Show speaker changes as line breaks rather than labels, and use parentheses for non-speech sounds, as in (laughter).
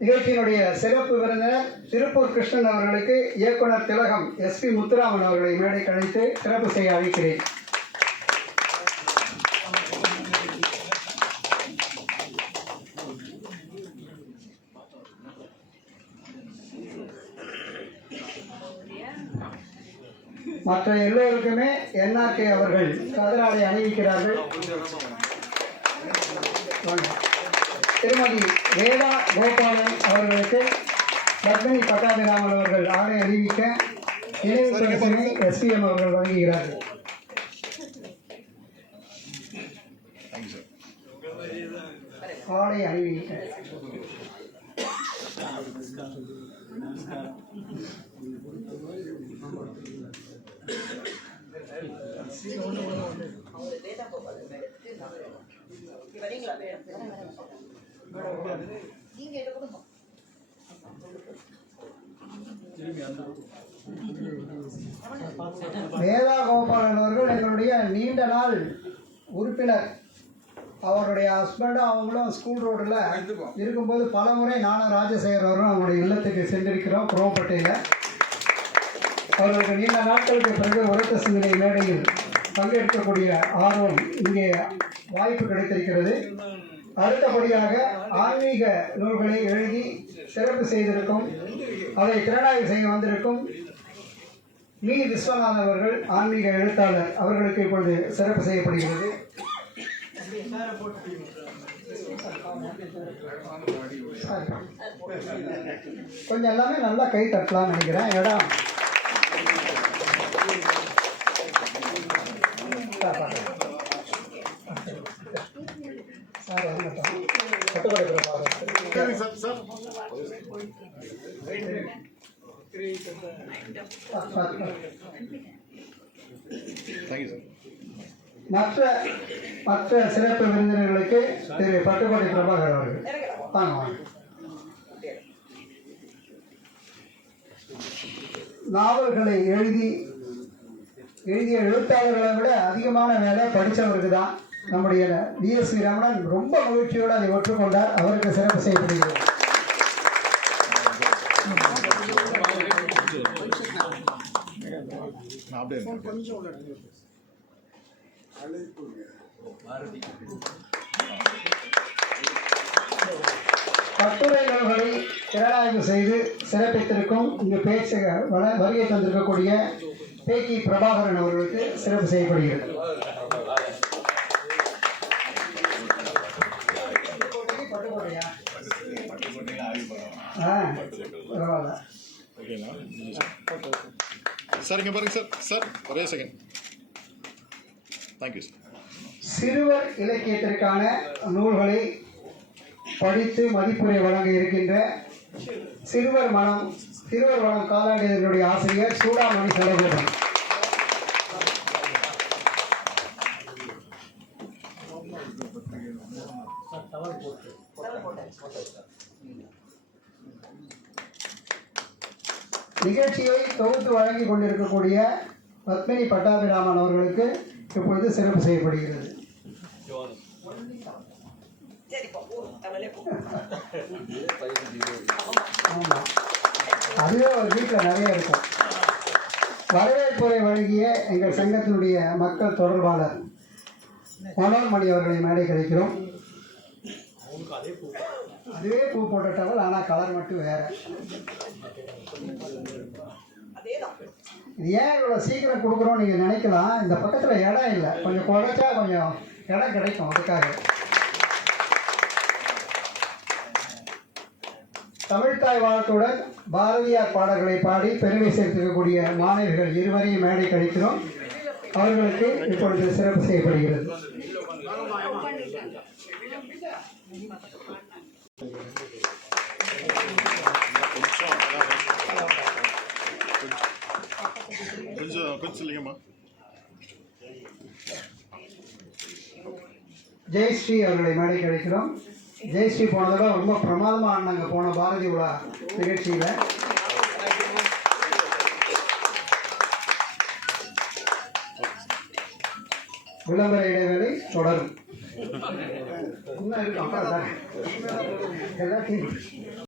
நிகழ்ச்சியினுடைய சிறப்பு விருந்தினர் திருப்பூர் கிருஷ்ணன் அவர்களுக்கு இயக்குனர் திலகம் எஸ் பி முத்துராமன் அவர்களை மேடை கழித்து சிறப்பு செய்ய அழைக்கிறேன். மற்ற எல்லோருக்குமே என்ஆர்கே அவர்கள் கதராடை அணிவிக்கிறார்கள். திருமதி வேதா கோபாலன் அவர்களுக்கு பத்மினி பட்டாபிராமன் அவர்கள் ஆடை அறிவிக்க நினைவு பரிசினை எஸ்பிஎம் அவர்கள் வழங்குகிறார்கள். ஆடை அணிவிக்க வேதா கோபாலன் அவர்கள் எங்களுடைய நீண்ட நாள் உறுப்பினர். அவருடைய ஹஸ்பண்டும் அவங்களும் ஸ்கூல் ரோடில் இருக்கும்போது பல முறை நானும் ராஜசேகர் அவரும் அவங்களுடைய இல்லத்துக்கு சென்றிருக்கிறோம் குரோம்பேட்டையில் அவர்களுக்கு நீண்ட நாட்களுக்கு பிறகு உரத்த சிந்தனை மேடையில் பங்கேற்கக்கூடிய ஆர்வம் இங்கே வாய்ப்பு கிடைத்திருக்கிறது. அடுத்தபடியாக ஆன்மீக நூல்களை எழுதி சிறப்பு செய்திருக்கும் அதை திறனாய்வு செய்ய வந்திருக்கும் மீ. விஸ்வநாதன் அவர்கள் ஆன்மீக எழுத்தாளர் அவர்களுக்கு இப்பொழுது சிறப்பு செய்யப்படுகிறது. கொஞ்சம் எல்லாமே நல்லா கை தட்டலாம்னு நினைக்கிறேன். இடம் சார், பாருங்க. சார் வந்துட்டோம் கட்டுப்படுத்துகிற பாருங்க
sir sir
sir, sir, sir.
Thank you sir
மற்ற மற்ற சிறப்பு விருந்தினர்களுக்கு திரு பட்டுக்கோட்டை பிரபாகர் அவர்கள். வாங்க வாங்க. நாவல்களை எழுதி எழுதிய எழுத்தாளர்களை விட அதிகமான வேலை படித்தவருக்கு தான் நம்முடைய டிஎஸ்வி ரமணன் ரொம்ப மகிழ்ச்சியோடு அதை ஒற்றுக்கொண்டார் அவருக்கு சிறப்பு செய்யப்படுகிறது.
நான் அப்படியே
கட்டுரை நூல்களை திறனாய்வு செய்து சிறப்பித்திருக்கும் இங்கு பேச்சு வருகை தந்திருக்கக்கூடிய பேக்கி பிரபாகரன் அவர்களுக்கு சிறப்பு செய்யப்படுகிறது.
சார் இங்கே பாருங்க சார். சார் ஒரே செகண்ட் தேங்க்யூ சார்
சிறுவர் இலக்கியத்திற்கான நூல்களை படித்து மதிப்புரை வழங்க இருக்கின்ற சிறுவர் மனம் சிறுவர் மனம் காலாண்டியதனுடைய ஆசிரியர் சூடாமணி சடகோபன் நிகழ்ச்சியை தொகுத்து வழங்கி கொண்டிருக்கக்கூடிய பத்மினி பட்டாபிராமன் அவர்களுக்கு இப்பொழுது சிறப்பு செய்யப்படுகிறது. ஆமா. அதுவே ஒரு வீட்டில் நிறைய இருக்கும். வரவேற்புரை வழங்கிய எங்கள் சங்கத்தினுடைய மக்கள் தொடர்பாளர் மனோன்மணி அவர்களை மேடை கிடைக்கிறோம். அதுவே பூ போட்ட டவல் ஆனால் கலர் மட்டும் வேற. இது ஏன் இவ்வளோ சீக்கிரம் கொடுக்குறோம் நீங்கள் நினைக்கலாம்? இந்த பக்கத்தில் இடம் இல்லை. கொஞ்சம் குறைச்சா கொஞ்சம் இடம் கிடைக்கும் அதுக்காக. தமிழ்தாய் வாழ்த்துடன் பாரதியார் பாடல்களை பாடி பெருமை சேர்த்திருக்கக்கூடிய மாணவிகள் இருவரையும் மேடை கழிக்கிறோம். அவர்களுக்கு இப்பொழுது சிறப்பு செய்யப்படுகிறது.
கொஞ்சம் கொஞ்சம் சொல்லுங்கம்மா
ஜெயஸ்ரீ அவர்களை மேடை கிடைக்கிறோம் ஜெயஸ்ரீ போன தடவை ரொம்ப பிரமாதமாக ஆடினாங்க. போன பாரதி விழா நிகழ்ச்சியில். விளம்பர இடைவேளை தொடரும். (laughs) எல்லாத்தையும்